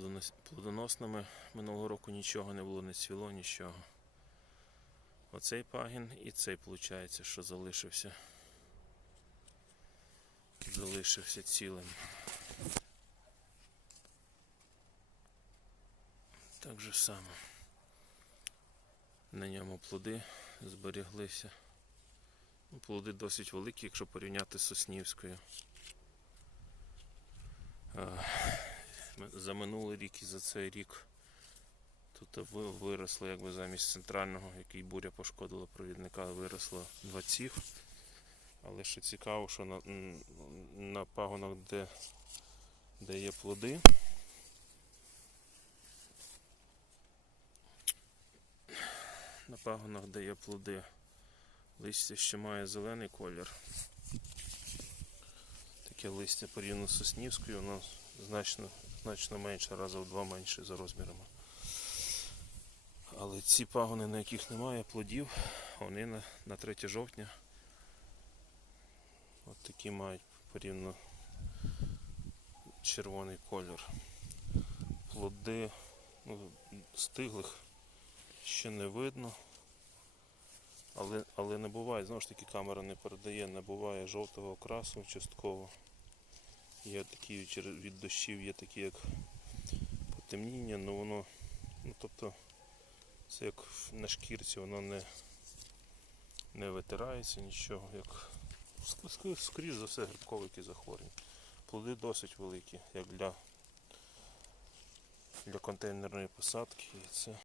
плодонос- плодоносними. Минулого року нічого не було, не цвіло, нічого. Оцей пагін і цей, виходить, що залишився. Залишився цілим. Так же само. На ньому плоди зберіглися. Ну, Плоди досить великі, якщо порівняти з Соснівською. За минулий рік і за цей рік тут виросло якби замість центрального, який буря пошкодила провідника, виросло два цих. Але що цікаво, що на, на пагонах, де, де є плоди, на пагонах, де є плоди, листя ще має зелений колір. Таке листя порівняно з Соснівською, воно значно, значно менше, раза в два менше за розмірами. Але ці пагони, на яких немає плодів, вони на, на 3 жовтня от такі мають порівняно червоний колір. Плоди ну, стиглих ще не видно. Але, але не буває, знову ж таки камера не передає, не буває жовтого окрасу частково. Є такі від дощів, є такі як потемніння, але воно, ну тобто, це як на шкірці, воно не, не витирається нічого, як ск- ск- скоріш за все грибковики захворювання. Плоди досить великі, як для, для контейнерної посадки. І це